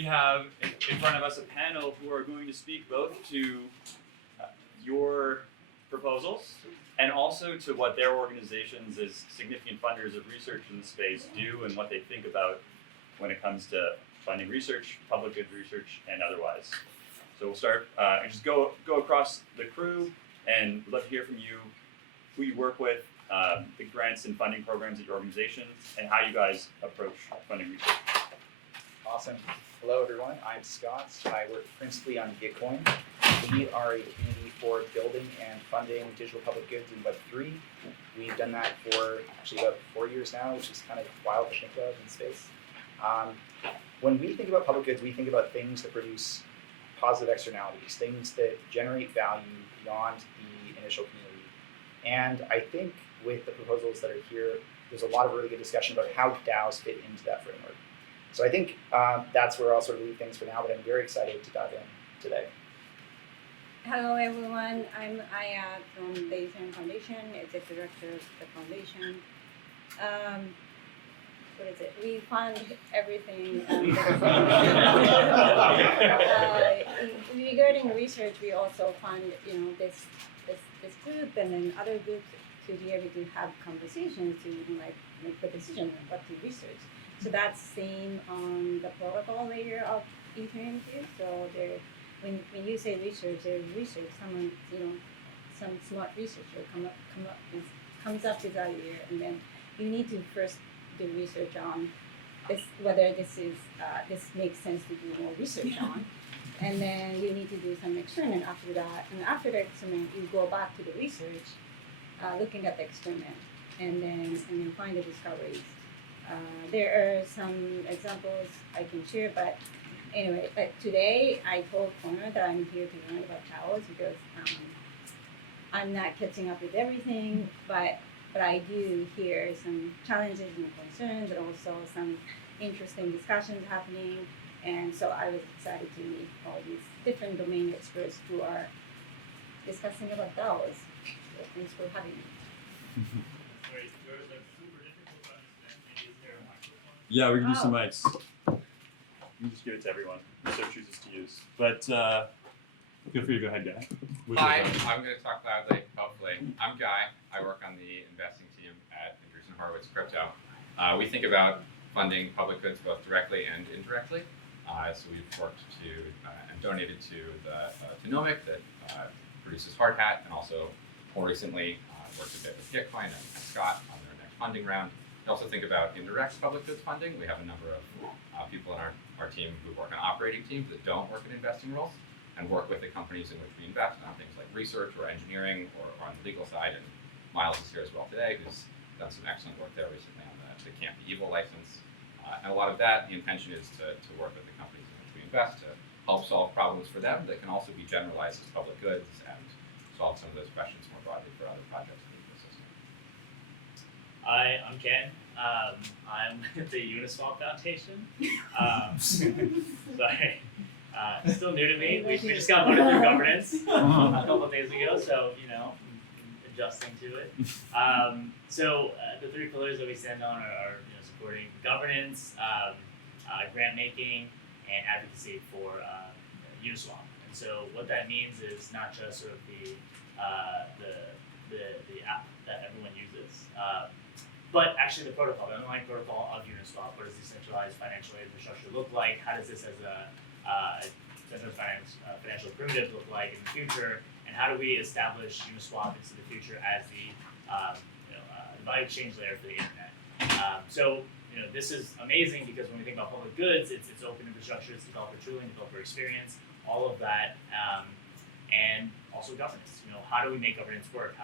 we have in front of us a panel who are going to speak both to your proposals and also to what their organizations as significant funders of research in the space do and what they think about when it comes to funding research, public good research, and otherwise. So we'll start and just go across the crew and love to hear from you, who you work with, the grants and funding programs at your organization, and how you guys approach funding research. Awesome. Hello, everyone. I'm Scott. I work principally on Gitcoin. We are a community for building and funding digital public goods in Web3. We've done that for actually about 4 years now, which is kind of wild to think of in space. When we think about public goods, we think about things that produce positive externalities, things that generate value beyond the initial community. And I think with the proposals that are here, there's a lot of really good discussion about how DAOs fit into that framework. So I think that's where I'll sort of leave things for now, but I'm very excited to dive in today. Hello everyone, I'm Aya from the Ethereum Foundation, Executive Director of the foundation. What is it? We fund everything. Regarding research, we also fund, this group and then other groups to be able to have conversations to make the decision on what to research. So that's same on the protocol layer of Ethereum too. So when you say research, there's research. Someone, some smart researcher comes up with that layer, and then you need to first do research on this, whether this makes sense to do more research on, and then you need to do some experiment after that. And after the experiment, you go back to the research, looking at the experiment, and then find the discoveries. There are some examples I can share, but anyway, today I told Connor that I'm here to learn about DAOs because I'm not catching up with everything, but I do hear some challenges and concerns and also some interesting discussions happening. And so I was excited to meet all these different domain experts who are discussing about DAOs. So thanks for having me. Wait, yours are super difficult to understand. Maybe is there a microphone? Yeah, we can do some mics. You can just give it to everyone who so chooses to use. But feel free to go ahead, Guy. Hi, I'm going to talk loudly, hopefully. I'm Guy. I work on the investing team at Andreessen Horowitz Crypto. We think about funding public goods both directly and indirectly. So we've worked to and donated to Nomic that produces Hardhat, and also more recently worked a bit with Gitcoin and Scott on their next funding round. We also think about indirect public goods funding. We have a number of people in our team who work on operating teams that don't work in investing roles and work with the companies in which we invest on things like research or engineering or on the legal side. And Miles is here as well today, who's done some excellent work there recently on the Can't Be Evil license. And a lot of that, the intention is to work with the companies in which we invest to help solve problems for them that can also be generalized as public goods and solve some of those questions more broadly for other projects in the ecosystem. Hi, I'm Ken. I'm with the Uniswap Foundation. Sorry. Still new to me. We just got voted through governance a couple of days ago, so adjusting to it. So the three pillars that we stand on are supporting governance, grant making, and advocacy for Uniswap. And so what that means is not just sort of the app that everyone uses, but actually the protocol, the underlying protocol of Uniswap. What does decentralized financial infrastructure look like? How does this as a decentralized financial primitive look like in the future? And how do we establish Uniswap into the future as the value exchange layer for the internet? So this is amazing because when we think about public goods, it's open infrastructure, it's developer tooling, developer experience, all of that, and also governance. How do we make governance work?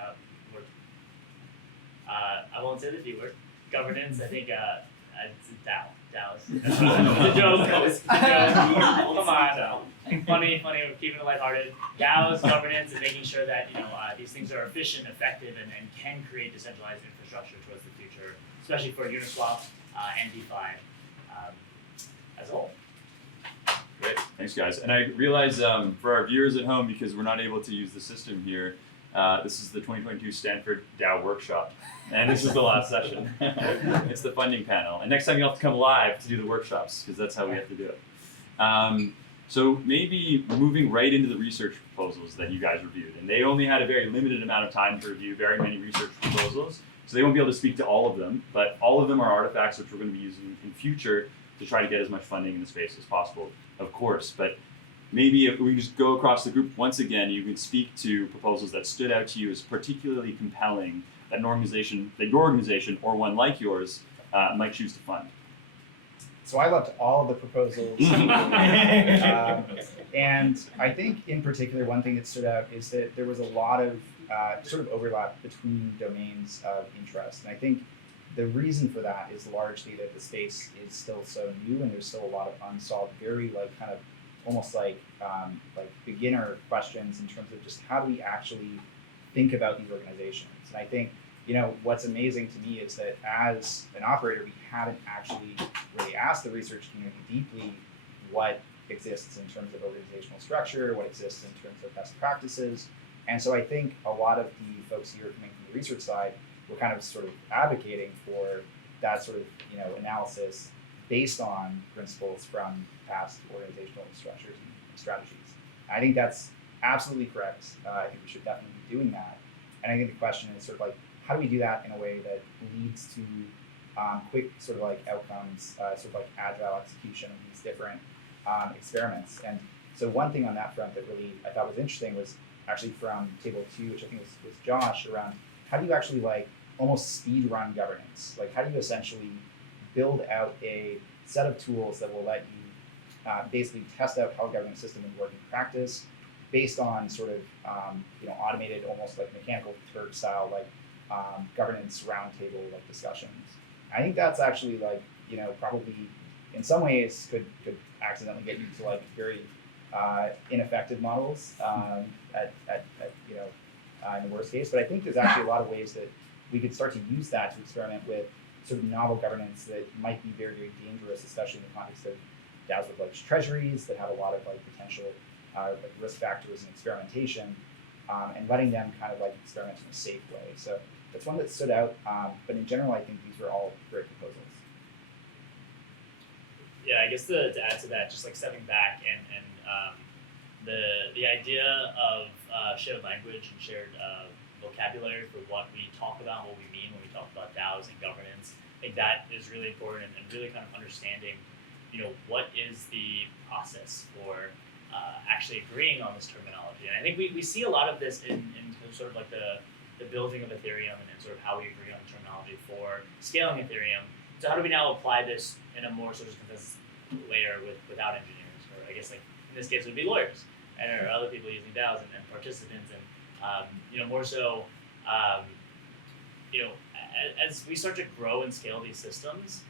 I won't say the D word. Governance. I think it's DAO. It's a joke. Come on. Funny. We're keeping it lighthearted. DAOs, governance, and making sure that these things are efficient, effective, and can create decentralized infrastructure towards the future, especially for Uniswap and DeFi as a whole. Great, thanks guys. And I realize for our viewers at home, because we're not able to use the system here, this is the 2022 Stanford DAO Workshop, and this is the last session. It's the funding panel, and next time you'll have to come live to do the workshops, because that's how we have to do it. So maybe moving right into the research proposals that you guys reviewed, and they only had a very limited amount of time to review very many research proposals, so they won't be able to speak to all of them, but all of them are artifacts which we're going to be using in future to try to get as much funding in the space as possible, of course. But maybe if we just go across the group once again, you can speak to proposals that stood out to you as particularly compelling that your organization or one like yours might choose to fund. So I loved all of the proposals. And I think in particular, one thing that stood out is that there was a lot of sort of overlap between domains of interest. And I think the reason for that is largely that the space is still so new and there's still a lot of unsolved, very like kind of almost like beginner questions in terms of just how do we actually think about these organizations. And I think, you know, what's amazing to me is that as an operator, we haven't actually really asked the research community deeply what exists in terms of organizational structure, what exists in terms of best practices. And so I think a lot of the folks here coming from the research side were kind of sort of advocating for that sort of, you know, analysis based on principles from past organizational structures and strategies. I think that's absolutely correct. I think we should definitely be doing that. And I think the question is sort of like, how do we do that in a way that leads to quick sort of like outcomes, sort of like agile execution of these different experiments. And so one thing on that front that really I thought was interesting was actually from table 2, which I think was Josh, around how do you actually like almost speed run governance? Like how do you essentially build out a set of tools that will let you basically test out how a governance system would work in practice based on sort of you know, automated, almost like mechanical Turk style like governance roundtable like discussions. I think that's actually like, you know, probably in some ways could accidentally get you to like very ineffective models at you know in the worst case. But I think there's actually a lot of ways that we could start to use that to experiment with sort of novel governance that might be very, very dangerous, especially in the context of DAOs with large treasuries that have a lot of like potential like risk factors and experimentation, and letting them kind of like experiment in a safe way. So that's one that stood out. But in general, I think these were all great proposals. Yeah, I guess to add to that, just like stepping back and the idea of shared language and shared vocabulary for what we talk about, what we mean when we talk about DAOs and governance, I think that is really important and really kind of understanding, you know, what is the process for actually agreeing on this terminology. And I think we see a lot of this in sort of like the building of Ethereum and sort of how we agree on the terminology for scaling Ethereum. So how do we now apply this in a more sort of consensus layer without engineers, or I guess like in this case it would be lawyers and or other people using DAOs and participants, and you know, more so you know, as we start to grow and scale these systems,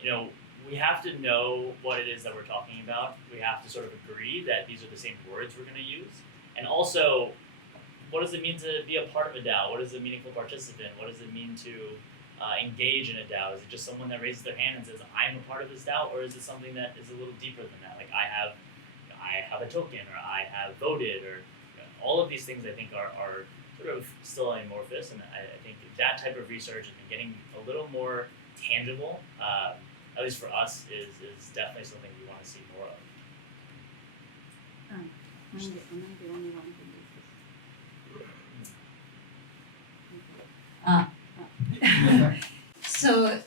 you know, we have to know what it is that we're talking about. We have to sort of agree that these are the same words we're going to use, and also what does it mean to be a part of a DAO? What is a meaningful participant? What does it mean to engage in a DAO? Is it just someone that raises their hand and says, I'm a part of this DAO, or is it something that is a little deeper than that? Like I have a token, or I have voted, or you know, all of these things I think are sort of still amorphous, and I think that type of research and getting a little more tangible, at least for us, is definitely something we want to see more of. I'm the only one who uses this. So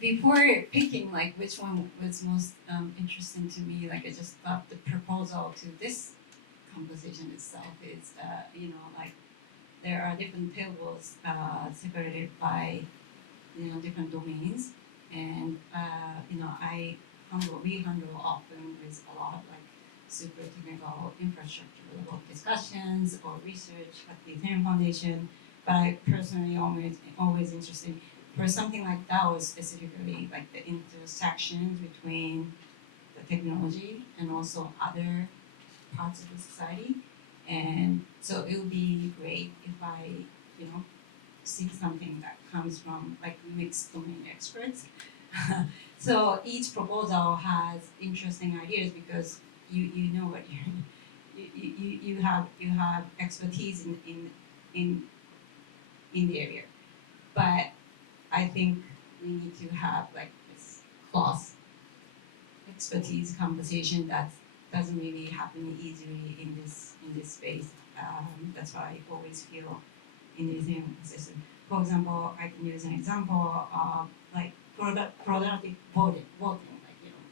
before picking like which one was most interesting to me, like I just thought the proposal to this composition itself is, you know, like there are different tables separated by, you know, different domains, and you know, we handle often with a lot of like super technical infrastructure level discussions or research at the Ethereum Foundation. But I personally always interested for something like DAO, specifically like the intersections between the technology and also other parts of the society. And so it would be great if I, you know, see something that comes from like mixed domain experts. So each proposal has interesting ideas because you know what you have expertise in the area, but I think we need to have like this clause expertise conversation that doesn't really happen easily in this space. That's why I always feel in the museum system. For example, I can use an example of like productive voting, like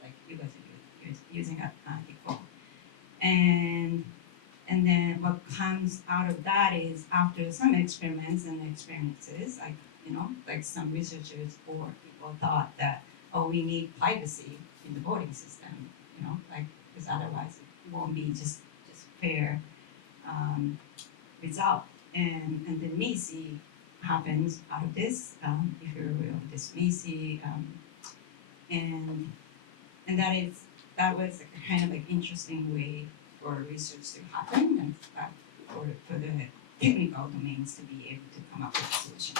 like you guys are using at before. And then what comes out of that is after some experiments and experiences, like some researchers or people thought that, oh, we need privacy in the voting system, like because otherwise it won't be just fair result. And the MESI happens out of this, if you're aware of this MESI, and that was a kind of like interesting way for research to happen and for the technical domains to be able to come up with a solution.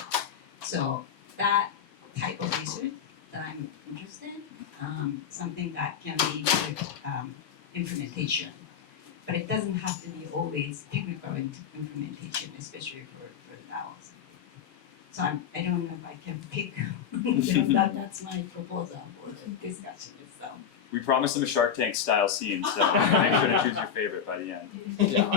So that type of research that I'm interested in, something that can lead to implementation. But it doesn't have to be always technical implementation, especially for the DAOs. So I don't know if I can pick. That's my proposal for the discussion itself. We promised them a Shark Tank style scene, so make sure to choose your favorite by the end. Yeah,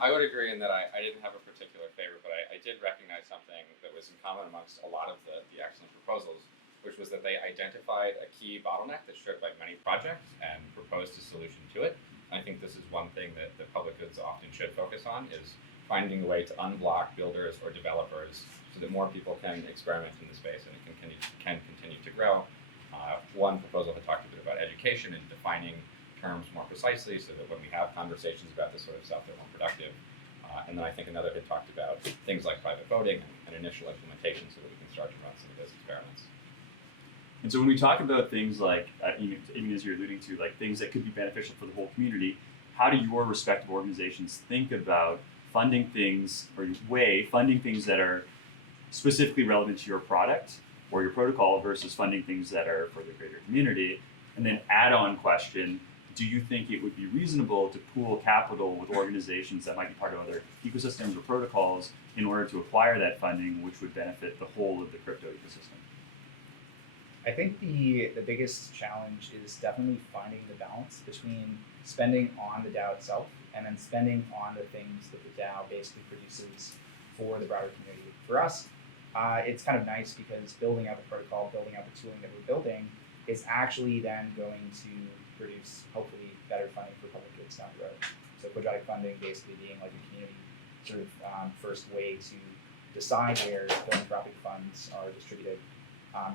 I would agree in that I didn't have a particular favorite, but I did recognize something that was in common amongst a lot of the excellent proposals, which was that they identified a key bottleneck that's shared by many projects and proposed a solution to it. I think this is one thing that the public goods often should focus on, is finding a way to unblock builders or developers so that more people can experiment in the space and it can continue to grow. One proposal had talked a bit about education and defining terms more precisely so that when we have conversations about this sort of stuff, they're more productive. And then I think another had talked about things like private voting and initial implementation so that we can start to run some of those experiments. And so when we talk about things like, even as you're alluding to, like things that could be beneficial for the whole community, how do your respective organizations think about funding things funding things that are specifically relevant to your product or your protocol versus funding things that are for the greater community? And then add-on question, do you think it would be reasonable to pool capital with organizations that might be part of other ecosystems or protocols in order to acquire that funding, which would benefit the whole of the crypto ecosystem? I think the biggest challenge is definitely finding the balance between spending on the DAO itself and then spending on the things that the DAO basically produces for the broader community. For us, it's kind of nice because building out the protocol, building out the tooling that we're building is actually then going to produce hopefully better funding for public goods down the road. So quadratic funding basically being like a community sort of first way to decide where philanthropic funds are distributed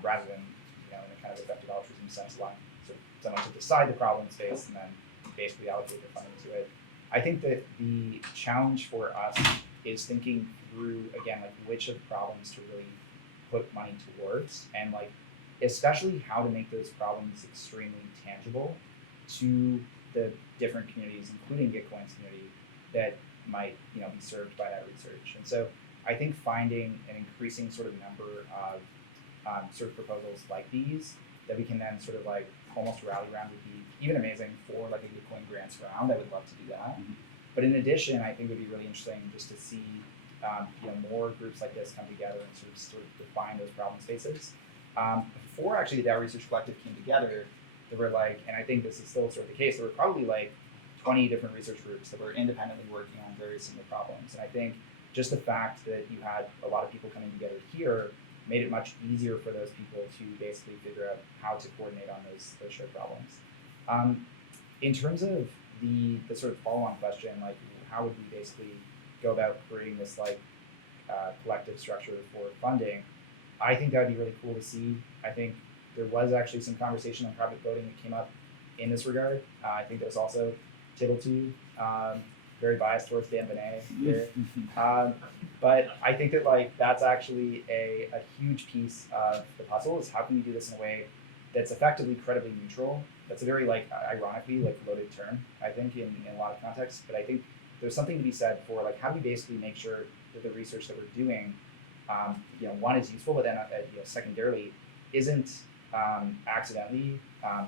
rather than in a kind of effective altruism sense line. So someone to decide the problem space and then basically allocate the funding to it. I think that the challenge for us is thinking through, again, like which of the problems to really put money towards and like especially how to make those problems extremely tangible to the different communities, including Gitcoin's community, that might be served by that research. And so I think finding an increasing sort of number of sort of proposals like these that we can then sort of like almost rally around would be even amazing for like a Gitcoin grants round. I would love to do that. Mm-hmm. But in addition, I think it would be really interesting just to see more groups like this come together and sort of define those problem spaces. Before actually the DAO Research Collective came together, there were like, and I think this is still sort of the case, there were probably like 20 different research groups that were independently working on very similar problems. And I think just the fact that you had a lot of people coming together here made it much easier for those people to basically figure out how to coordinate on those shared problems. In terms of the sort of follow-on question, like how would we basically go about creating this like collective structure for funding? I think that would be really cool to see. I think there was actually some conversation on private voting that came up in this regard. I think there was also Tibble2, very biased towards Dan Benet here. But I think that like that's actually a huge piece of the puzzle is how can we do this in a way that's effectively credibly neutral. That's a very like ironically like loaded term, I think, in a lot of contexts. But I think there's something to be said for like how do we basically make sure that the research that we're doing, one is useful, but then secondarily isn't accidentally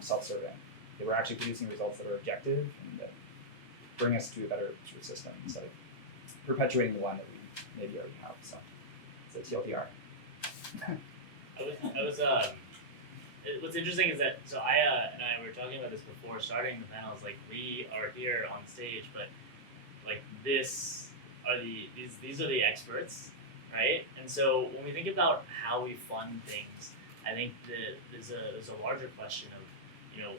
self-serving. That we're actually producing results that are objective and that bring us to a better sort of system instead of perpetuating the one that we maybe already have. So it's a TLDR. I was what's interesting is that so I and I were talking about this before starting the panel. Is like we are here on stage, but like these are the experts, right? And so when we think about how we fund things, I think that there's a larger question of, you know,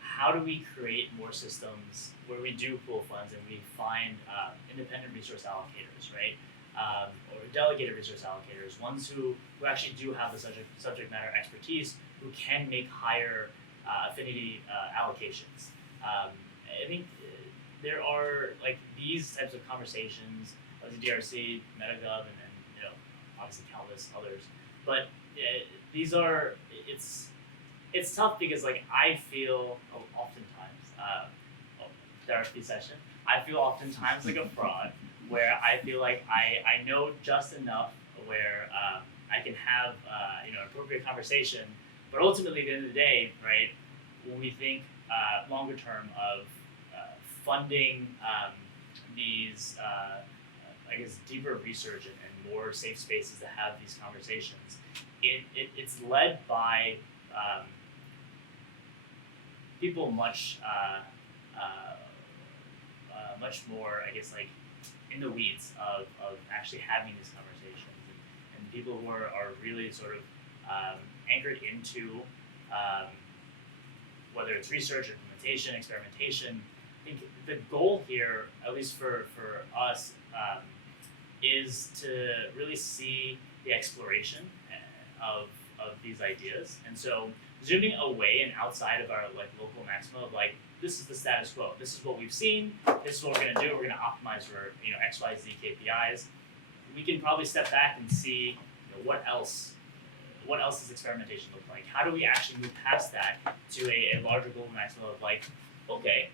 how do we create more systems where we do pool funds and we find independent resource allocators, right? Or delegated resource allocators, ones who actually do have the subject matter expertise, who can make higher affinity allocations. I think there are like these types of conversations, like the DRC, MetaGov, and you know obviously countless others. But these are it's tough because like I feel oftentimes therapy session. I feel oftentimes like a fraud where I feel like I know just enough where I can have you know appropriate conversation, but ultimately at the end of the day, right, when we think longer term of funding these I guess deeper research and more safe spaces to have these conversations, it's led by people much much more I guess like in the weeds of actually having these conversations and people who are really sort of anchored into whether it's research, implementation, experimentation. I think the goal here, at least for us, is to really see the exploration of these ideas. And so zooming away and outside of our like local maxima of like this is the status quo. This is what we've seen. This is what we're gonna do. We're gonna optimize for you know X, Y, Z KPIs. We can probably step back and see you know, what else does experimentation look like? How do we actually move past that to a larger global maxima of like, okay,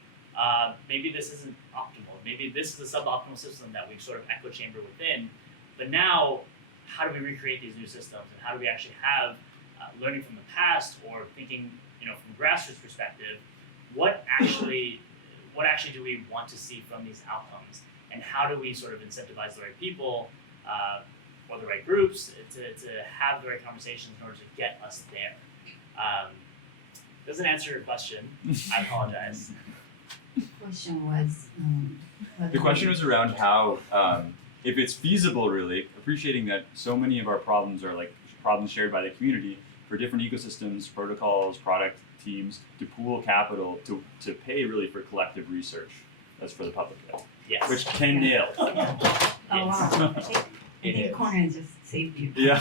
maybe this isn't optimal. Maybe this is a suboptimal system that we've sort of echo chamber within. But now, how do we recreate these new systems, and how do we actually have learning from the past or thinking, you know, from a grassroots perspective, what actually do we want to see from these outcomes, and how do we sort of incentivize the right people or the right groups to have the right conversations in order to get us there. Doesn't answer your question. I apologize. Question was. The question was around how, if it's feasible, really, appreciating that so many of our problems are like problems shared by the community for different ecosystems, protocols, product teams to pool capital to pay really for collective research that's for the public good, Yes. which Ken nailed. Oh wow. I It think is. Connor just saved you. Yeah.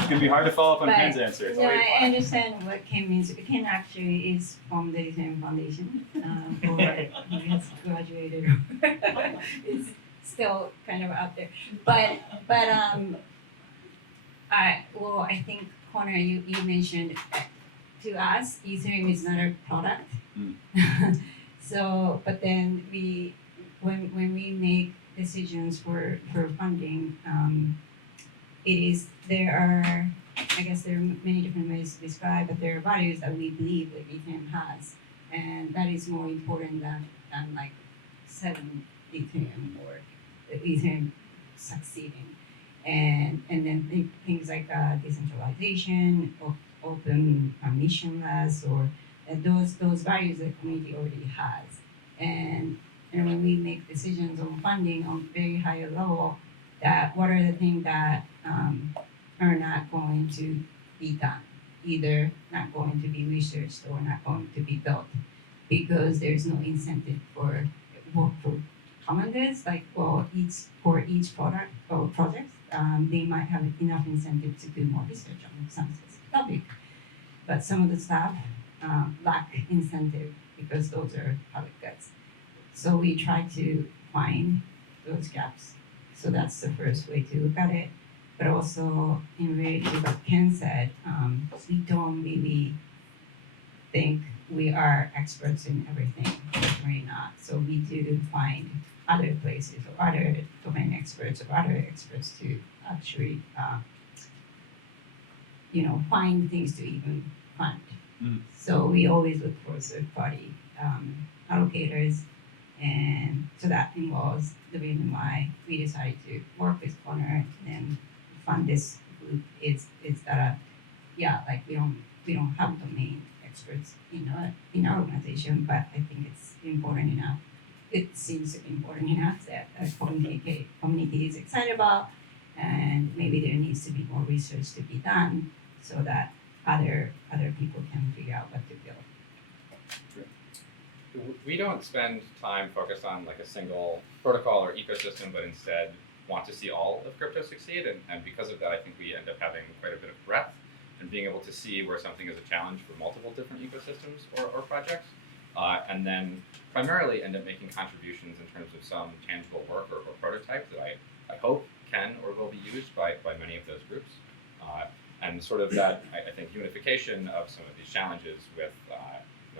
It's gonna be hard to follow up on But- Ken's answer. No, I understand what Ken means. Ken actually is from the Ethereum Foundation, or he has graduated. It's still kind of out there, but I think Connor, you mentioned to us Ethereum is not a product. So, but then when we make decisions for funding, there are many different ways to describe, but there are values that we believe that Ethereum has, and that is more important than like selling Ethereum or Ethereum succeeding, and then things like decentralization, open permissionless, or those values that the community already has, and when we make decisions on funding on very higher level, that what are the things that are not going to be done, either not going to be researched or not going to be built, because there's no incentive for common goods, like for each product or project, they might have enough incentive to do more research on some specific topic, but some of the staff lack incentive because those are public goods. So we try to find those gaps. So that's the first way to look at it. But also, in relation to what Ken said, we don't really think we are experts in everything. We're really not. So we do find other places or other domain experts or other experts to actually, find things to even fund. So we always look for third-party allocators. And so that involves the reason why we decided to work with Connor and fund this group is that, yeah, like we don't have domain experts in our organization, but I think it's important enough. It seems to be important enough that the community is excited about, and maybe there needs to be more research to be done so that other people can figure out what to build. We don't spend time focused on like a single protocol or ecosystem, but instead want to see all of crypto succeed. And because of that, I think we end up having quite a bit of breadth and being able to see where something is a challenge for multiple different ecosystems or projects. And then primarily end up making contributions in terms of some tangible work or prototype that I hope can or will be used by many of those groups. And sort of that, I think, unification of some of these challenges with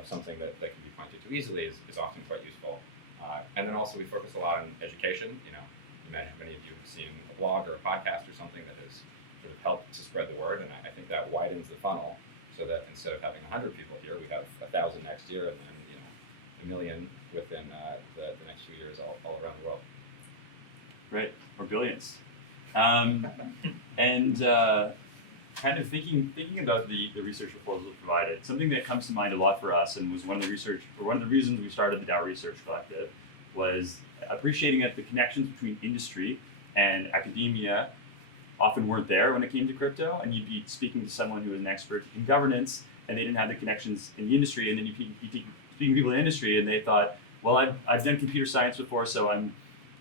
something that can be pointed to easily is often quite useful. And then also we focus a lot on education. You imagine many of you have seen a blog or a podcast or something that has sort of helped to spread the word, and I think that widens the funnel so that instead of having 100 people here, we have 1,000 next year, and then 1 million within the next few years all around the world. Right, or billions. Kind of thinking about the research proposals provided, something that comes to mind a lot for us, and was one of the reasons we started the DAO Research Collective, was appreciating that the connections between industry and academia often weren't there when it came to crypto, and you'd be speaking to someone who was an expert in governance, and they didn't have the connections in the industry, and then you'd be speaking to people in the industry, and they thought, well, I've done computer science before, so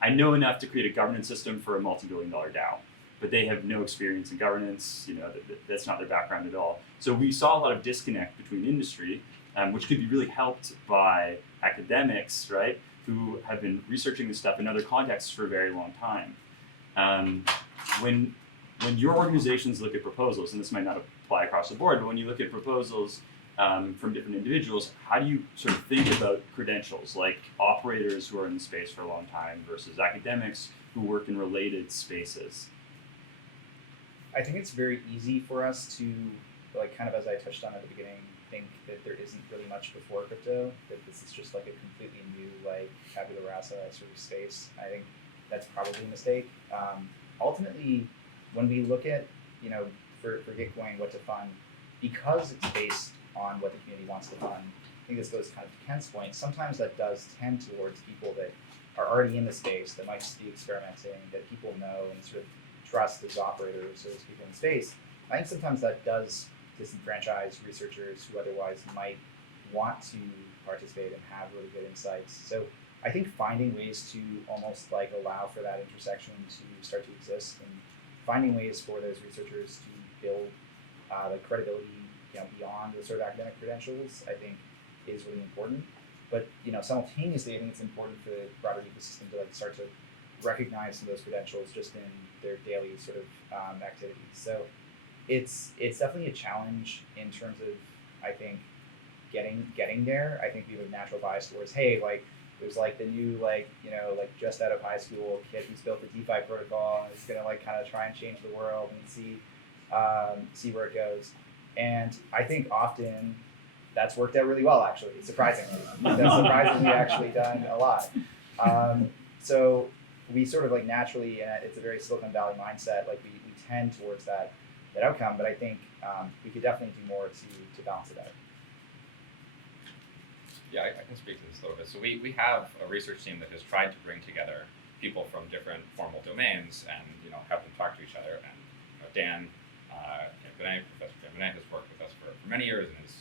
I know enough to create a governance system for a multi-billion-dollar DAO. But they have no experience in governance, that's not their background at all. So we saw a lot of disconnect between industry, which could be really helped by academics, right, who have been researching this stuff in other contexts for a very long time. When your organizations look at proposals, and this might not apply across the board, but when you look at proposals from different individuals, how do you sort of think about credentials, like operators who are in the space for a long time versus academics who work in related spaces? I think it's very easy for us to, like, kind of as I touched on at the beginning, think that there isn't really much before crypto, that this is just like a completely new, like, tabula rasa sort of space. I think that's probably a mistake. Ultimately, when we look at, for Gitcoin, what to fund, because it's based on what the community wants to fund, I think this goes kind of to Ken's point, sometimes that does tend towards people that are already in the space, that might just be experimenting, that people know and sort of trust as operators or as people in space. I think sometimes that does disenfranchise researchers who otherwise might want to participate and have really good insights. So I think finding ways to almost like allow for that intersection to start to exist, and finding ways for those researchers to build the credibility beyond the sort of academic credentials, I think is really important. But simultaneously, I think it's important for the broader ecosystem to like start to recognize some of those credentials just in their daily sort of activities. So it's definitely a challenge in terms of, I think, getting there. I think we have a natural bias towards, hey, like there's like the new like just out of high school kid who's built a DeFi protocol and is gonna like kind of try and change the world and see where it goes. And I think often that's worked out really well, actually, surprisingly. That's surprisingly actually done a lot. So we sort of like naturally, it's a very Silicon Valley mindset, like we tend towards that outcome, but I think we could definitely do more to balance it out. Yeah, I can speak to this a little bit. So we have a research team that has tried to bring together people from different formal domains and have them talk to each other. And Dan Benet, Professor Dan Benet, has worked with us for many years and is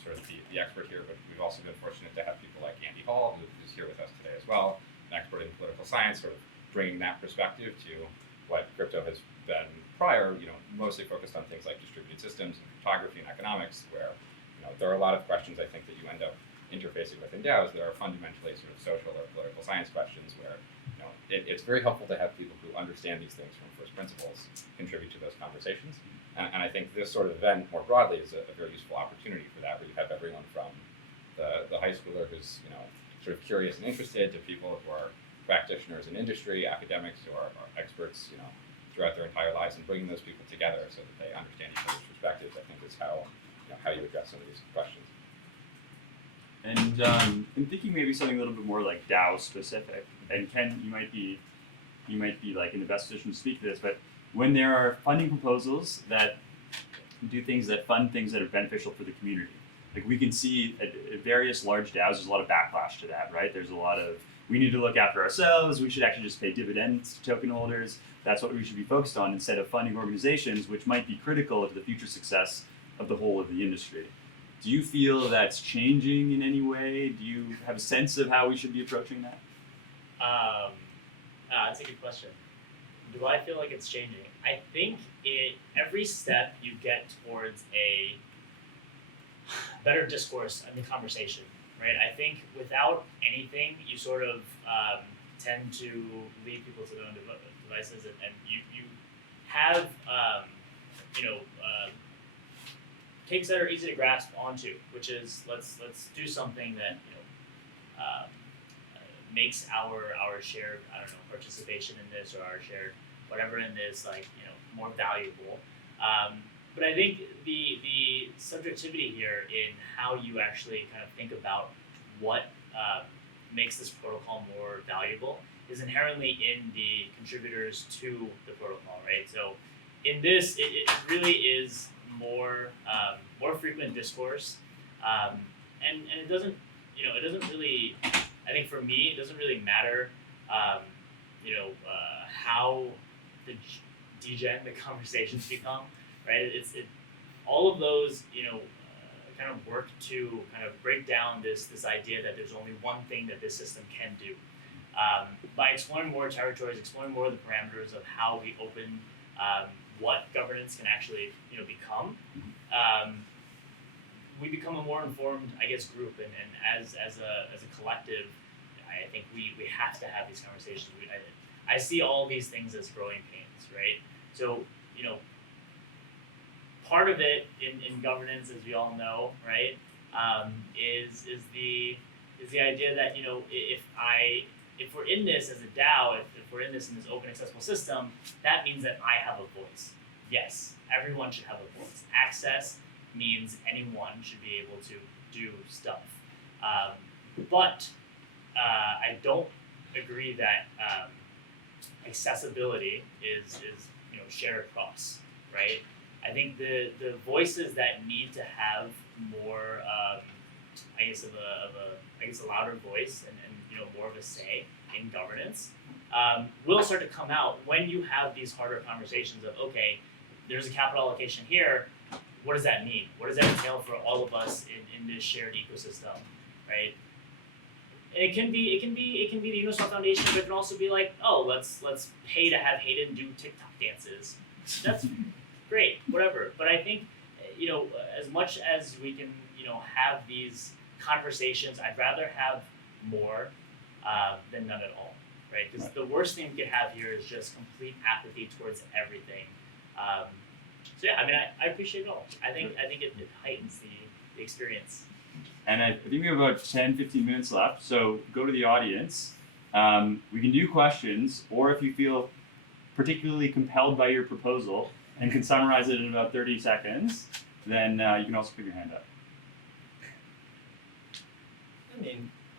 sort of the expert here. But we've also been fortunate to have people like Andy Hall, who's here with us today as well, an expert in political science, sort of bringing that perspective to what crypto has been prior. Mostly focused on things like distributed systems and cryptography and economics, where there are a lot of questions I think that you end up interfacing with in DAOs that are fundamentally sort of social or political science questions where it's very helpful to have people who understand these things from first principles contribute to those conversations. And I think this sort of event more broadly is a very useful opportunity for that, where you have everyone from the high schooler who's sort of curious and interested to people who are practitioners in industry, academics who are experts throughout their entire lives, and bringing those people together so that they understand each other's perspectives, I think is how you address some of these questions. And I'm thinking maybe something a little bit more like DAO specific. And Ken, you might be like in the best position to speak to this, but when there are funding proposals that do things that fund things that are beneficial for the community. Like we can see at various large DAOs, there's a lot of backlash to that, right? There's a lot of, we need to look after ourselves, we should actually just pay dividends to token holders. That's what we should be focused on instead of funding organizations which might be critical to the future success of the whole of the industry. Do you feel that's changing in any way? Do you have a sense of how we should be approaching that? That's a good question. Do I feel like it's changing? I think every step you get towards a better discourse in the conversation, right? I think without anything, you sort of tend to leave people to their own devices, and you have takes that are easy to grasp onto, which is let's do something that makes our shared participation in this, or our shared whatever in this more valuable. But I think the subjectivity here in how you actually kind of think about what makes this protocol more valuable is inherently in the contributors to the protocol, right? So in this, it really is more frequent discourse, and it doesn't really. I think for me, it doesn't really matter, how the degen the conversations become, right? All of those, kind of work to kind of break down this idea that there's only one thing that this system can do. By exploring more territories, exploring more of the parameters of how we open what governance can actually, become, we become a more informed, group, and as a collective, I think we have to have these conversations. I see all these things as growing pains, right? So, part of it in governance, as we all know, right, is the idea that if we're in this as a DAO, if we're in this open accessible system, that means that I have a voice. Yes, everyone should have a voice. Access means anyone should be able to do stuff. But I don't agree that accessibility is shared across, right? I think the voices that need to have more, a louder voice and more of a say in governance, will start to come out when you have these harder conversations of, okay, there's a capital allocation here. What does that mean? What does that entail for all of us in this shared ecosystem, right? And it can be the Uniswap Foundation, but it can also be like, oh, let's pay to have Hayden do TikTok dances. That's great, whatever. But I think, as much as we can, have these conversations, I'd rather have more than none at all, right? Because the worst thing we could have here is just complete apathy towards everything. So yeah, I appreciate it all. I think it heightens the experience. And I think we have about 10, 15 minutes left, so go to the audience. We can do questions, or if you feel particularly compelled by your proposal and can summarize it in about 30 seconds, then you can also put your hand up.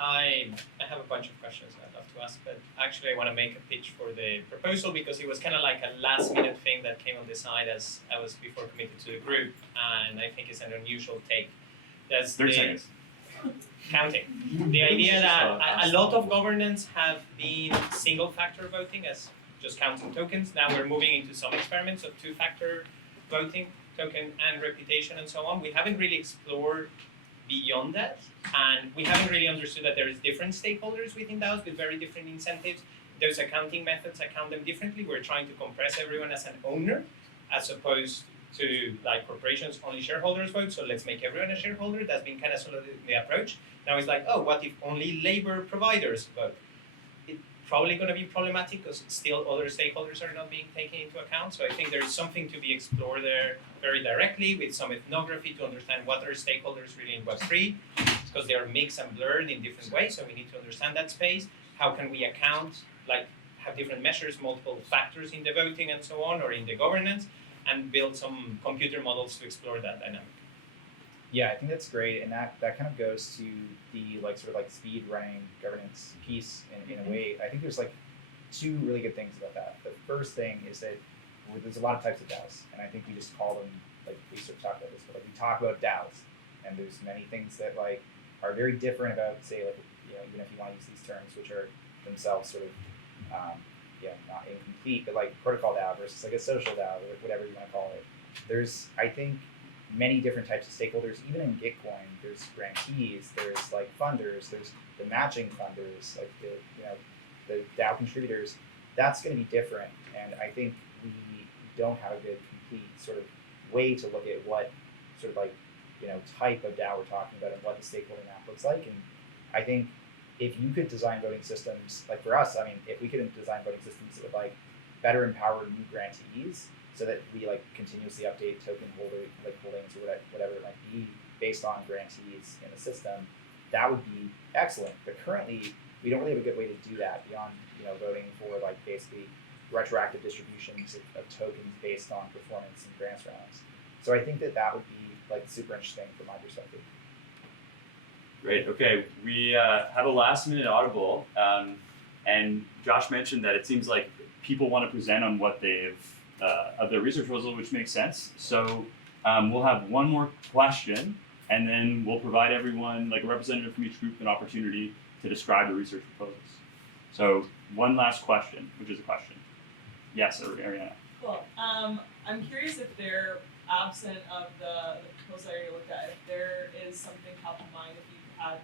I have a bunch of questions I'd love to ask, but actually I want to make a pitch for the proposal because it was kind of like a last minute thing that came on the side as I was before committed to the group, and I think it's an unusual take. That's 30 seconds. Counting. The idea that a lot of governance have been single factor voting as just counting tokens. Now we're moving into some experiments of two-factor voting, token and reputation and so on. We haven't really explored beyond that, and we haven't really understood that there is different stakeholders within DAOs with very different incentives. Those accounting methods account them differently. We're trying to compress everyone as an owner, as opposed to like corporations only shareholders vote. So let's make everyone a shareholder. That's been kind of sort of the approach. Now it's like, oh, what if only labor providers vote? It's probably going to be problematic because still other stakeholders are not being taken into account. So I think there's something to be explored there very directly with some ethnography to understand what are stakeholders really in Web3, because they are mixed and blurred in different ways. So we need to understand that space. How can we account, like have different measures, multiple factors in the voting and so on, or in the governance, and build some computer models to explore that dynamic. Yeah, I think that's great, and that kind of goes to the speed running governance piece in a way. I think there's two really good things about that. The first thing is that there's a lot of types of DAOs, and I think we just call them like we sort of talked about this, but like we talk about DAOs, and there's many things that like are very different about, say, like, you know, even if you want to use these terms, which are themselves sort of not incomplete, but like protocol DAO versus like a social DAO or whatever you want to call it. There's, I think, many different types of stakeholders. Even in Gitcoin, there's grantees, there's like funders, there's the matching funders, like the DAO contributors. That's going to be different, and I think we don't have a good complete sort of way to look at what sort of like type of DAO we're talking about and what the stakeholder map looks like. And I think if you could design voting systems, like for us, I mean, if we could design voting systems that would like better empower new grantees, so that we like continuously update token holdings or whatever it might be based on grantees in the system, that would be excellent. But currently, we don't really have a good way to do that beyond voting for like basically retroactive distributions of tokens based on performance and grants rounds. So I think that would be like super interesting from my perspective. Great. Okay, we have a last minute audible, and Josh mentioned that it seems like people want to present on what they've of their research proposal, which makes sense. So we'll have one more question, and then we'll provide everyone, like a representative from each group, an opportunity to describe the research proposals. So one last question, which is a question. Yes, Ariana. Cool. I'm curious if they're absent of the proposal I already looked at, if there is something top of mind, if you had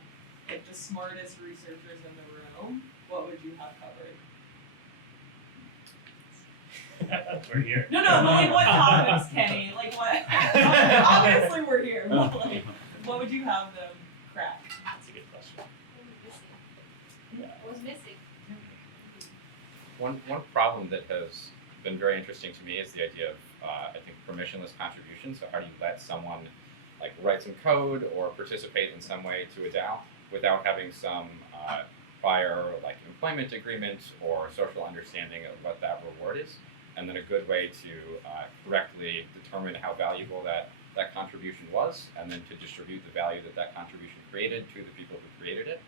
like the smartest researchers in the room, what would you have covered? We're here. No, but like what topics, Kenny? Like what? Obviously we're here, but like what would you have them crack? That's a good question. What was missing? One problem that has been very interesting to me is the idea of I think permissionless contribution. So how do you let someone like write some code or participate in some way to a DAO without having some prior like employment agreement or social understanding of what that reward is, and then a good way to correctly determine how valuable that contribution was, and then to distribute the value that contribution created to the people who created it.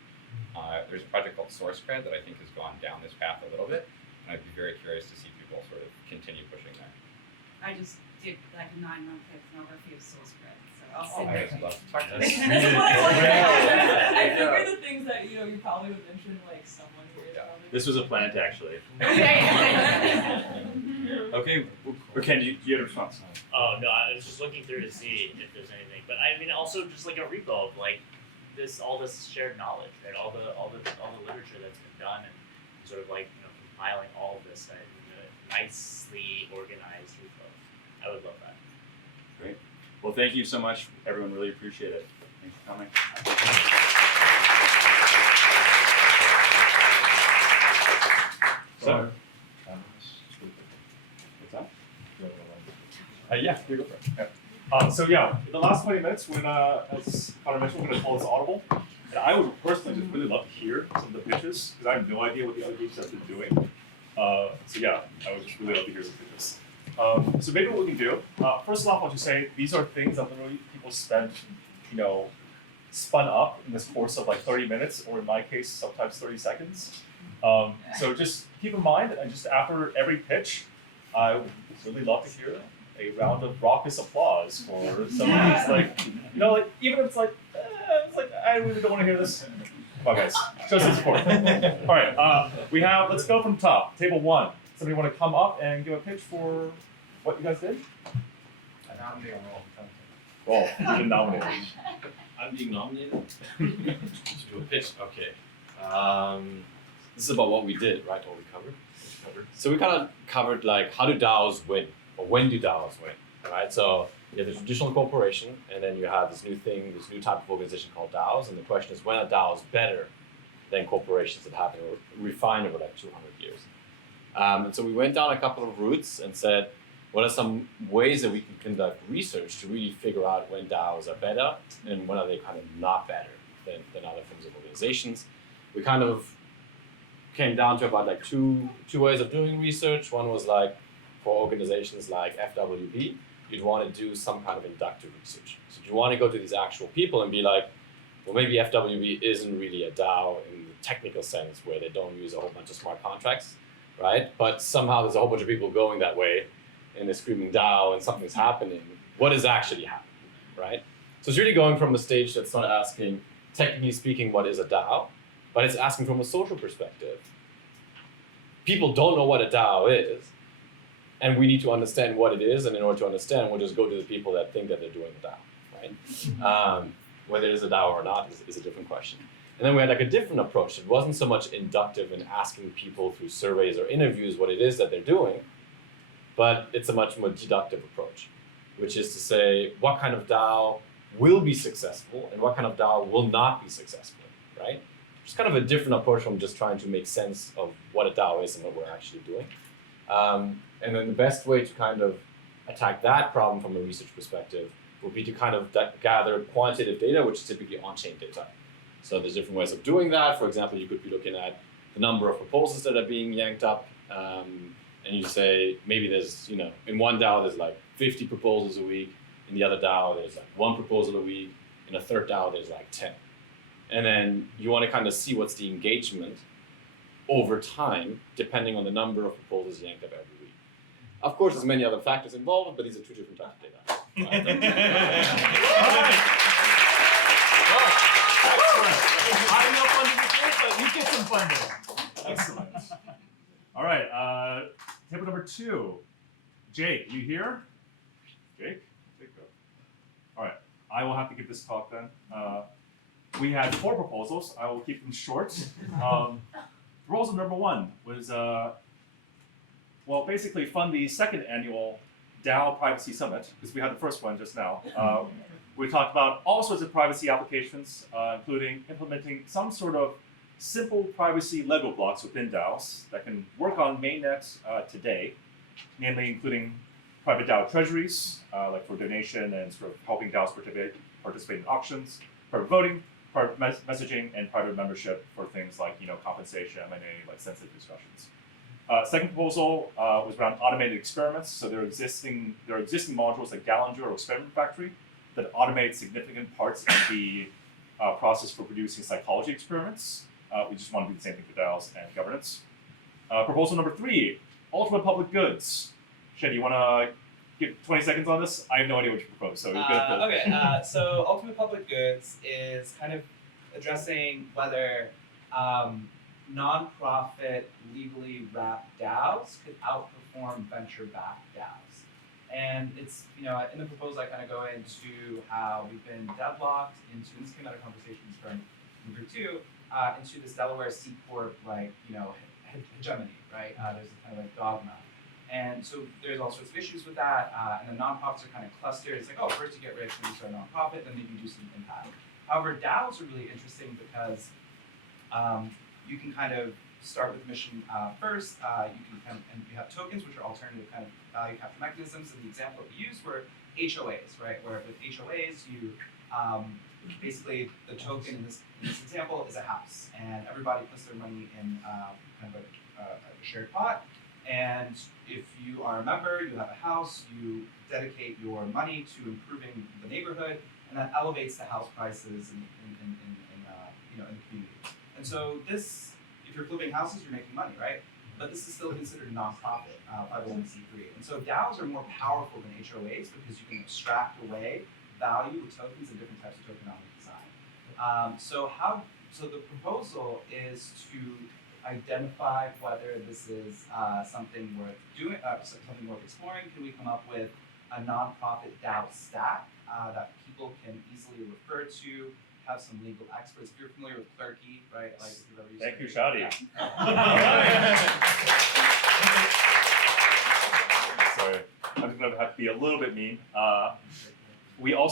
There's a project called SourceCred that I think has gone down this path a little bit, and I'd be very curious to see people sort of continue pushing there. I just did like a 9-month ethnography of SourceCred, so I'll Oh, sit I there. would love to talk to That's this. what I wanted to Yeah. I figure the things that you probably would mention, like someone here is probably. This was a plant, actually. Yeah. Okay, or Ken, do you have a response? Oh no, I was just looking through to see if there's anything. But I mean, also just like a repo of like all this shared knowledge, right? All the literature that's been done, and sort of like compiling all of this in a nicely organized repo. I would love that. Great. Well, thank you so much, everyone. Really appreciate it. Thanks for coming. So, what's that? Yeah, you go for it. Yeah. So yeah, in the last 20 minutes, we're gonna, as Connor mentioned, we're gonna call this audible. And I would personally just really love to hear some of the pitches, because I have no idea what the other groups have been doing. So yeah, I would just really love to hear some pitches. So maybe what we can do, first off, I'll just say these are things that literally people spent, spun up in this course of like 30 minutes, or in my case, sometimes 30 seconds. So just keep in mind, and just after every pitch, I would really love to hear a round of raucous applause for some of these, like, like even if it's like I really don't want to hear this. Come on, guys, show some support. All right, let's go from top. Table 1. Somebody want to come up and give a pitch for what you guys did? I nominate all the time. Well, you can nominate. I'm being nominated to do a pitch. Okay. This is about what we did, right? What we covered. So we kind of covered like how do DAOs win, or when do DAOs win, right? So you have the traditional corporation, and then you have this new type of organization called DAOs, and the question is when are DAOs better than corporations that have been refined over like 200 years? And so we went down a couple of routes and said, what are some ways that we can conduct research to really figure out when DAOs are better and when are they kind of not better than other forms of organizations? We kind of came down to about like two ways of doing research. One was like for organizations like FWB, you'd want to do some kind of inductive research. So you want to go to these actual people and be like, well, maybe FWB isn't really a DAO in the technical sense where they don't use a whole bunch of smart contracts, right? But somehow there's a whole bunch of people going that way and they're screaming DAO and something's happening. what is actually happening, right? So it's really going from a stage that's not asking, technically speaking, what is a DAO, but it's asking from a social perspective. People don't know what a DAO is, and we need to understand what it is, and in order to understand, we'll just go to the people that think that they're doing a DAO, right? Whether it is a DAO or not is a different question. And then we had like a different approach. It wasn't so much inductive in asking people through surveys or interviews what it is that they're doing, but it's a much more deductive approach, which is to say what kind of DAO will be successful and what kind of DAO will not be successful, right? It's kind of a different approach from just trying to make sense of what a DAO is and what we're actually doing. And then the best way to kind of attack that problem from a research perspective would be to kind of gather quantitative data, which is typically on-chain data. So there's different ways of doing that. For example, you could be looking at the number of proposals that are being yanked up, and you say maybe there's, in one DAO there's like 50 proposals a week, in the other DAO there's like 1 proposal a week, in a third DAO there's like 10. And then you want to kind of see what's the engagement over time, depending on the number of proposals yanked up every week. Of course, there's many other factors involved, but these are 2 different types of data. I don't know funding is great, but you get some funding. Excellent. All right, table number 2. Jake, you here? Jake? Go. All right, I will have to give this talk then. We had 4 proposals. I will keep them short. Proposal number 1 was, basically fund the 2nd annual DAO Privacy Summit, because we had the first one just now. We talked about all sorts of privacy applications, including implementing some sort of simple privacy Lego blocks within DAOs that can work on mainnet today, namely including private DAO treasuries, like for donation and sort of helping DAOs participate in auctions, private voting, private messaging, and private membership for things like compensation, M&A, like sensitive discussions. Second proposal was around automated experiments. So there are existing modules like Gallinger or Experiment Factory that automate significant parts of the process for producing psychology experiments. We just want to do the same thing for DAOs and governance. Proposal number 3, ultimate public goods. Shen, you want to give 20 seconds on this? I have no idea what you propose, so you're good. Okay, so ultimate public goods is kind of addressing whether nonprofit, legally wrapped DAOs could outperform venture-backed DAOs. And it's, in the proposal I kind of go into how we've been deadlocked into, and this came out of conversations from group 2, into this Delaware C Corp, hegemony, right? There's a kind of dogma. And so there's all sorts of issues with that, and the nonprofits are kind of clustered. It's like, oh, first you get rich, then you start a nonprofit, then maybe you do some impact. However, DAOs are really interesting because you can kind of start with mission first. And you have tokens, which are alternative kind of value capture mechanisms. And the example that we used were HOAs, right? Where with HOAs, you basically the token in this example is a house, and everybody puts their money in kind of a shared pot. And if you are a member, you have a house, you dedicate your money to improving the neighborhood, and that elevates the house prices in the community. And so this, if you're flipping houses, you're making money, right? But this is still considered a nonprofit, 501c3. And so DAOs are more powerful than HOAs because you can abstract away value with tokens and different types of tokenomic design. So the proposal is to identify whether this is something worth doing, something worth exploring. Can we come up with a nonprofit DAO stack that people can easily refer to? Have some legal experts. If you're familiar with Clerky, right? Like if you've ever used Thank you, Clerky. Shadi. Yeah. Sorry, I'm just gonna have to be a little bit mean. I'm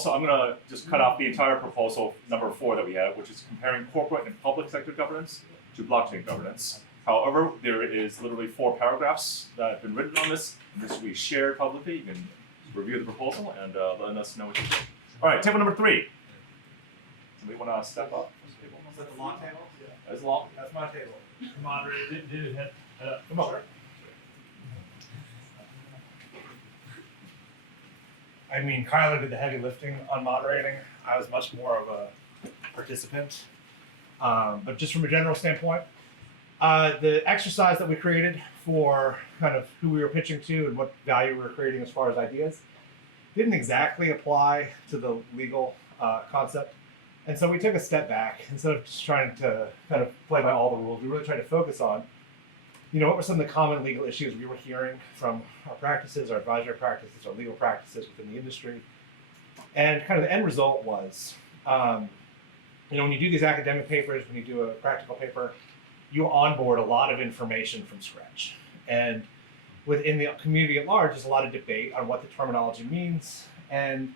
gonna just cut off the entire proposal number 4 that we have, which is comparing corporate and public sector governance to blockchain governance. However, there is literally 4 paragraphs that have been written on this. This will be shared publicly. You can review the proposal and let us know what you think. All right, table number 3. Somebody want to step up? Is that the long table? That's long. That's my table. Moderator, did it come on. I mean, Kyler did the heavy lifting on moderating. I was much more of a participant. But just from a general standpoint, the exercise that we created for kind of who we were pitching to and what value we were creating as far as ideas didn't exactly apply to the legal concept. And so we took a step back. Instead of just trying to kind of play by all the rules, we really tried to focus on, what were some of the common legal issues we were hearing from our practices, our advisory practices, our legal practices within the industry. And kind of the end result was, when you do these academic papers, when you do a practical paper, you onboard a lot of information from scratch. And within the community at large, there's a lot of debate on what the terminology means. And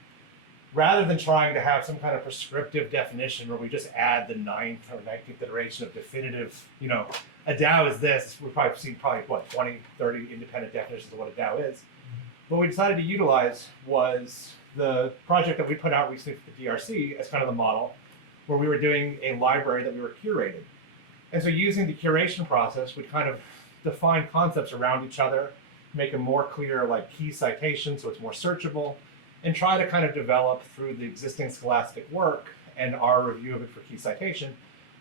rather than trying to have some kind of prescriptive definition where we just add the 9th or 19th iteration of definitive, a DAO is this, we've probably seen 20, 30 independent definitions of what a DAO is. What we decided to utilize was the project that we put out recently for the DRC as kind of the model, where we were doing a library that we were curating. And so using the curation process, we kind of define concepts around each other, make them more clear, like key citations, so it's more searchable, and try to kind of develop through the existing scholastic work and our review of it for key citation,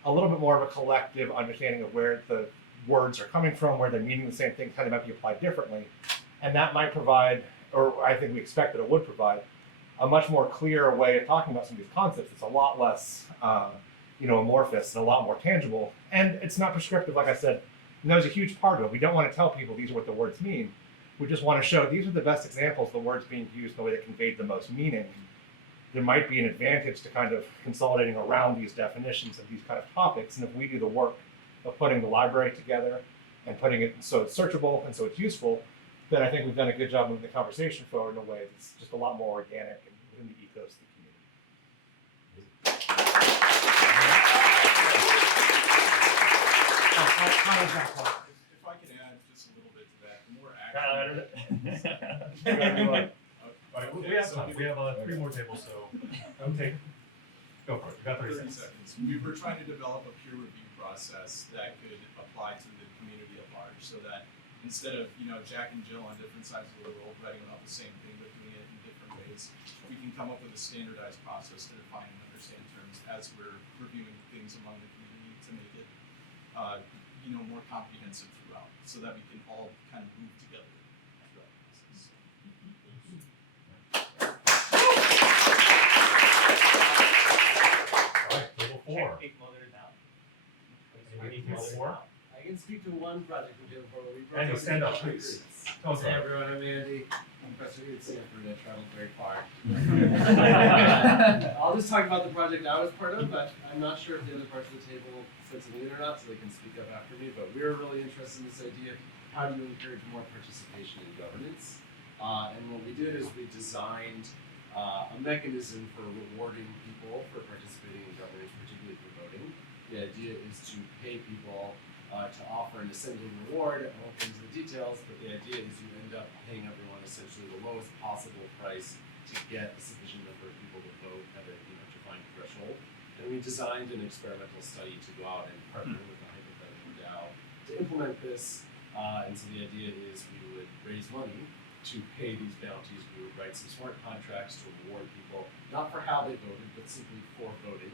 a little bit more of a collective understanding of where the words are coming from, where they're meaning the same thing, kind of might be applied differently. And that might provide, or I think we expect that it would provide, a much more clear way of talking about some of these concepts. It's a lot less, amorphous and a lot more tangible. And it's not prescriptive, like I said. And that was a huge part of it. We don't want to tell people these are what the words mean. We just want to show these are the best examples of the words being used in the way that conveyed the most meaning. There might be an advantage to kind of consolidating around these definitions of these kind of topics. And if we do the work of putting the library together and putting it so it's searchable and so it's useful, then I think we've done a good job moving the conversation forward in a way that's just a lot more organic and within the ethos of the community. If I could add just a little bit to that, the more We have time. We have 3 more tables, so go for it. You got 30 seconds. We were trying to develop a peer review process that could apply to the community at large, so that instead of Jack and Jill on different sides of the world writing about the same thing but doing it in different ways, we can come up with a standardized process to define and understand terms as we're reviewing things among the community to make it more comprehensive throughout, so that we can all kind of move together throughout the process. All right, table 4. Anybody Table 4? I can speak to one project we did before. We Andy, stand up, please. Tell us Hey about it. everyone, I'm Andy. I'm professor here at Stanford. I traveled very far. I'll just talk about the project I was part of, but I'm not sure if the other parts of the table said something or not, so they can speak up after me. But we're really interested in this idea of how do you encourage more participation in governance. And what we did is we designed a mechanism for rewarding people for participating in governance, particularly for voting. The idea is to pay people to offer an assembly reward. I won't get into the details, but the idea is you end up paying everyone essentially the lowest possible price to get a sufficient number of people to vote at a defined threshold. And we designed an experimental study to go out and partner with a hypothetical DAO to implement this. And so the idea is we would raise money to pay these bounties. We would write some smart contracts to reward people, not for how they voted, but simply for voting.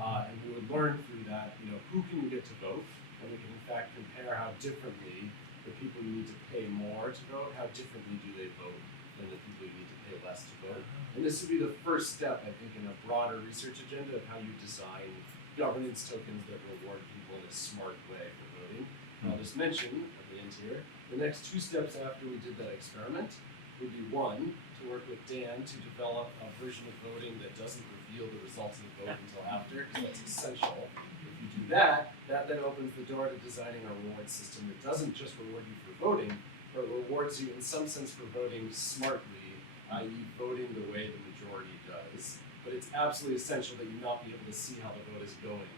And we would learn through that, who can you get to vote? And we can in fact compare how differently the people you need to pay more to vote, how differently do they vote than the people you need to pay less to vote. And this would be the first step, I think, in a broader research agenda of how you design governance tokens that reward people in a smart way for voting. And I'll just mention at the end here, the next 2 steps after we did that experiment would be 1, to work with Dan to develop a version of voting that doesn't reveal the results of the vote until after, because that's essential. If you do that, that then opens the door to designing a reward system that doesn't just reward you for voting, but rewards you in some sense for voting smartly, i.e. voting the way the majority does. But it's absolutely essential that you not be able to see how the vote is going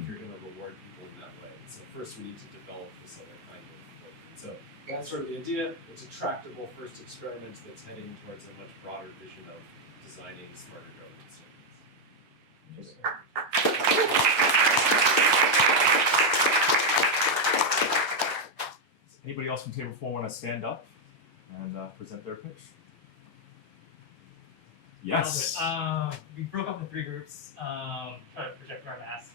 if you're going to reward people in that way. So first we need to develop this other kind of voting. So that's sort of the idea. It's a tractable first experiment that's heading towards a much broader vision of designing smarter governance tokens. Anybody else from table 4 want to stand up and present their pitch? Yes. We broke up into 3 groups. Try to project our mass.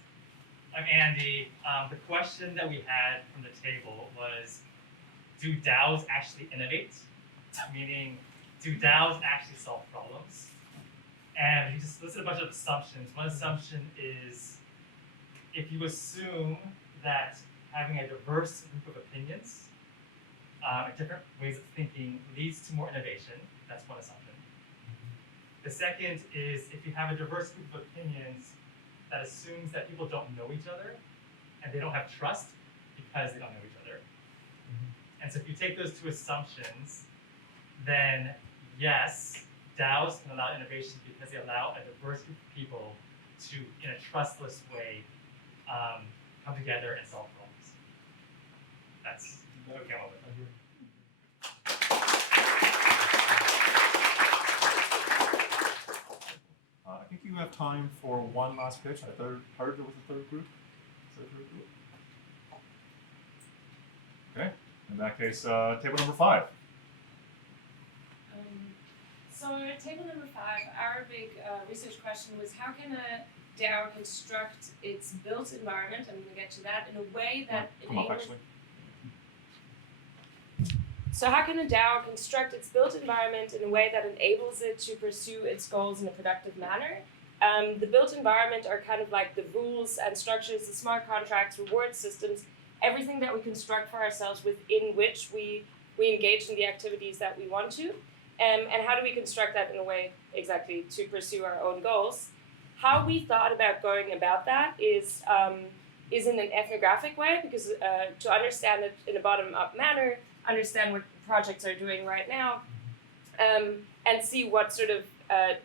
I'm Andy. The question that we had from the table was, do DAOs actually innovate? Meaning, do DAOs actually solve problems? And he just listed a bunch of assumptions. One assumption is if you assume that having a diverse group of opinions and different ways of thinking leads to more innovation, that's one assumption. The second is if you have a diverse group of opinions that assumes that people don't know each other and they don't have trust because they don't know each other. And so if you take those two assumptions, then yes, DAOs can allow innovation because they allow a diverse group of people to, in a trustless way, come together and solve problems. That's what we came up with. I think you have time for one last pitch. I heard there was a third group. Is there a third group? Okay. In that case, table number 5. So table number 5, our big research question was how can a DAO construct its built environment, I'm going to get to that, in a way that Come up, enables... actually. So how can a DAO construct its built environment in a way that enables it to pursue its goals in a productive manner? The built environment are kind of like the rules and structures, the smart contracts, reward systems, everything that we construct for ourselves within which we engage in the activities that we want to. And how do we construct that in a way exactly to pursue our own goals? How we thought about going about that is in an ethnographic way, because to understand it in a bottom-up manner, understand what projects are doing right now, and see what sort of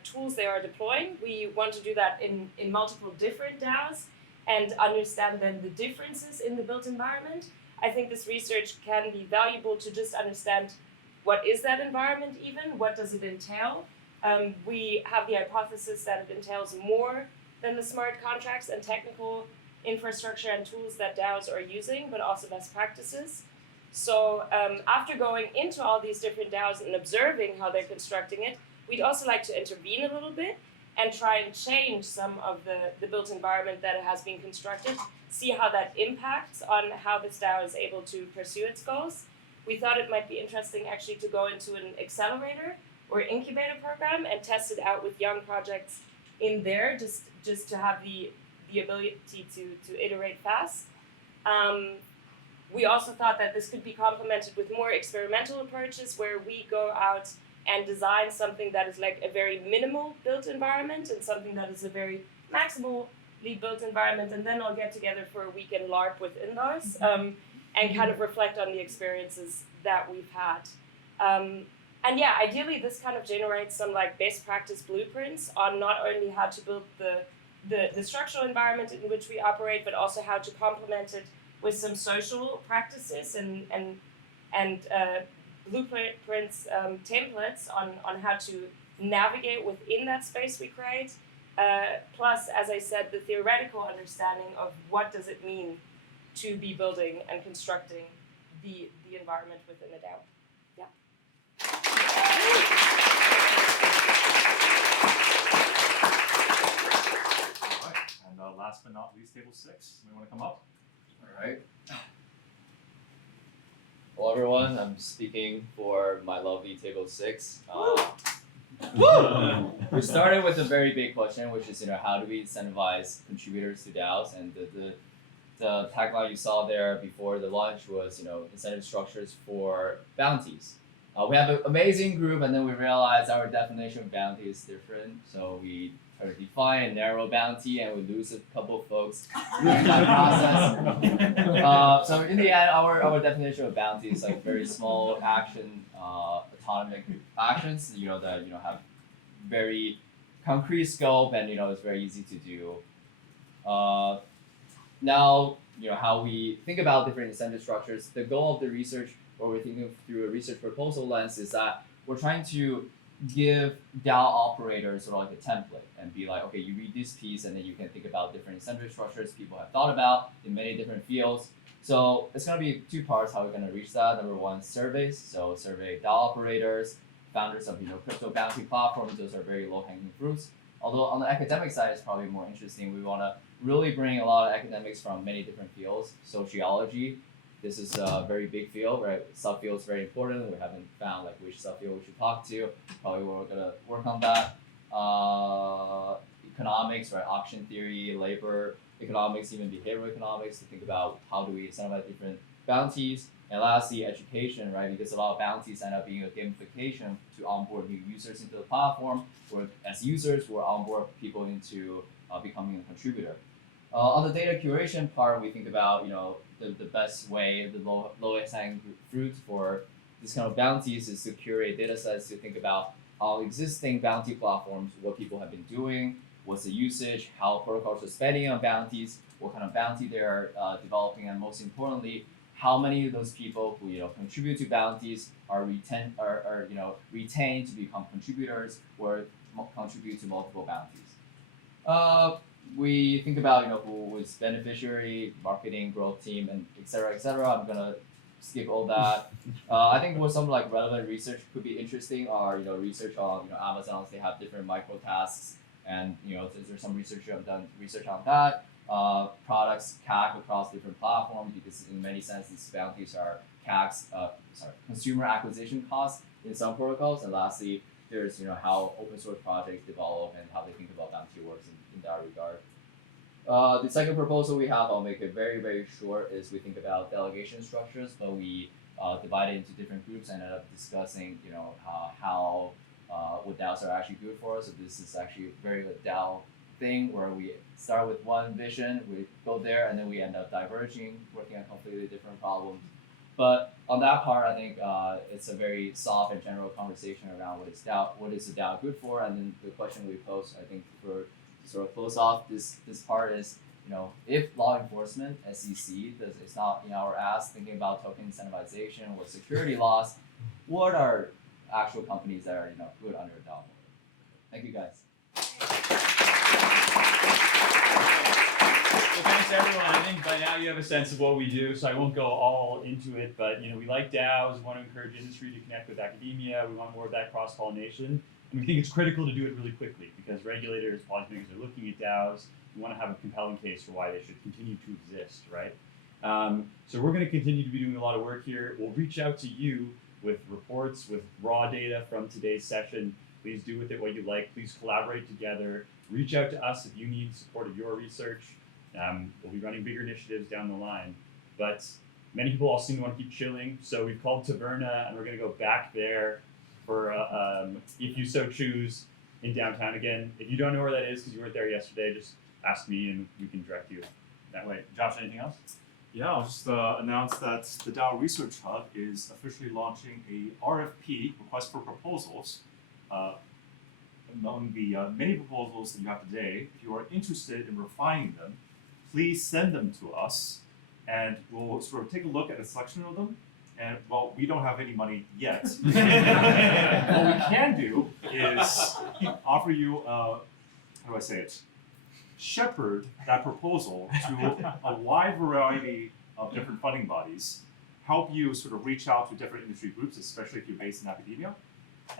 tools they are deploying. We want to do that in multiple different DAOs and understand then the differences in the built environment. I think this research can be valuable to just understand what is that environment even, what does it entail. We have the hypothesis that it entails more than the smart contracts and technical infrastructure and tools that DAOs are using, but also best practices. So after going into all these different DAOs and observing how they're constructing it, we'd also like to intervene a little bit and try and change some of the built environment that has been constructed, see how that impacts on how this DAO is able to pursue its goals. We thought it might be interesting actually to go into an accelerator or incubator program and test it out with young projects in there, just to have the ability to iterate fast. We also thought that this could be complemented with more experimental approaches where we go out and design something that is like a very minimal built environment and something that is a very maximally built environment, and then I'll get together for a weekend LARP within those and kind of reflect on the experiences that we've had. And yeah, ideally this kind of generates some like best practice blueprints on not only how to build the structural environment in which we operate, but also how to complement it with some social practices and blueprints, templates on how to navigate within that space we create. Plus, as I said, the theoretical understanding of what does it mean to be building and constructing the environment within a DAO. Yeah. All right. And last but not least, table 6. Somebody want to come up? All right. Hello, everyone. I'm speaking for my lovely table 6. We started with a very big question, which is, how do we incentivize contributors to DAOs? And the tagline you saw there before the launch was, incentive structures for bounties. We have an amazing group, and then we realized our definition of bounty is different. So we try to define a narrow bounty, and we lose a couple of folks during that process. So in the end, our definition of bounty is like very small action, autonomic actions. That have very concrete scope, and it's very easy to do. Now, how we think about different incentive structures. The goal of the research, or we're thinking through a research proposal lens, is that we're trying to give DAO operators sort of like a template and be like, okay, you read this piece and then you can think about different incentive structures people have thought about in many different fields. So it's going to be 2 parts how we're going to reach that. Number 1, surveys. So survey DAO operators, founders of crypto bounty platforms. Those are very low-hanging fruits. Although on the academic side, it's probably more interesting. We want to really bring a lot of academics from many different fields: sociology, this is a very big field, right? Subfield is very important. We haven't found like which subfield we should talk to. Probably we're gonna work on that. Economics, right? Auction theory, labor economics, even behavioral economics to think about how do we incentivize different bounties. And lastly, education, right? Because a lot of bounties end up being a gamification to onboard new users into the platform, where as users, we'll onboard people into becoming a contributor. On the data curation part, we think about, the best way, the lowest hanging fruit for this kind of bounties is to curate data sets to think about how existing bounty platforms, what people have been doing, what's the usage, how protocols are spending on bounties, what kind of bounty they're developing, and most importantly, how many of those people who contribute to bounties are retained to become contributors or contribute to multiple bounties. We think about who is beneficiary, marketing, growth team, and et cetera. I'm gonna skip all that. I think what some like relevant research could be interesting are research on Amazon. They have different micro tasks, and there's some research I've done research on that. Products CAC across different platforms, because in many senses these bounties are consumer acquisition costs in some protocols. And lastly, there's how open source projects develop and how they think about bounty works in that regard. The second proposal we have, I'll make it very, very short, is we think about delegation structures, but we divide it into different groups and end up discussing how what DAOs are actually good for us. So this is actually very good DAO thing where we start with one vision, we go there, and then we end up diverging, working on completely different problems. But on that part, I think it's a very soft and general conversation around what is the DAO good for, and then the question we pose, I think, to sort of close off this part is, if law enforcement, SEC, it's not in our ass thinking about token incentivization or security laws, what are actual companies that are good under a DAO model? Thank you guys. So thanks everyone. I think by now you have a sense of what we do, so I won't go all into it, but we like DAOs, we want to encourage industry to connect with academia, we want more of that cross-pollination, and we think it's critical to do it really quickly because regulators, policymakers are looking at DAOs, we want to have a compelling case for why they should continue to exist, right? So we're going to continue to be doing a lot of work here. We'll reach out to you with reports, with raw data from today's session. Please do with it what you like. Please collaborate together. Reach out to us if you need support of your research. We'll be running bigger initiatives down the line, but many people all seem to want to keep chilling. So we've called Taverna, and we're going to go back there for, if you so choose, in downtown again. If you don't know where that is because you weren't there yesterday, just ask me and we can direct you that way. Josh, anything else? Yeah, I'll just announce that the DAO Research Hub is officially launching a RFP, request for proposals. Among the many proposals that you have today, if you are interested in refining them, please send them to us, and we'll sort of take a look at a selection of them. And well, we don't have any money yet. What we can do is offer you, how do I say it? Shepherd that proposal to a wide variety of different funding bodies, help you sort of reach out to different industry groups, especially if you're based in academia,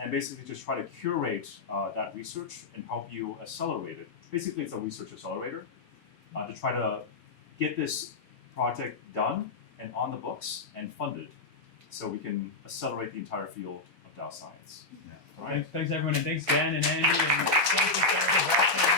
and basically just try to curate that research and help you accelerate it. Basically, it's a research accelerator to try to get this project done and on the books and funded so we can accelerate the entire field of DAO science. All right. Thanks everyone, and thanks Dan and Andy, and thank you for watching.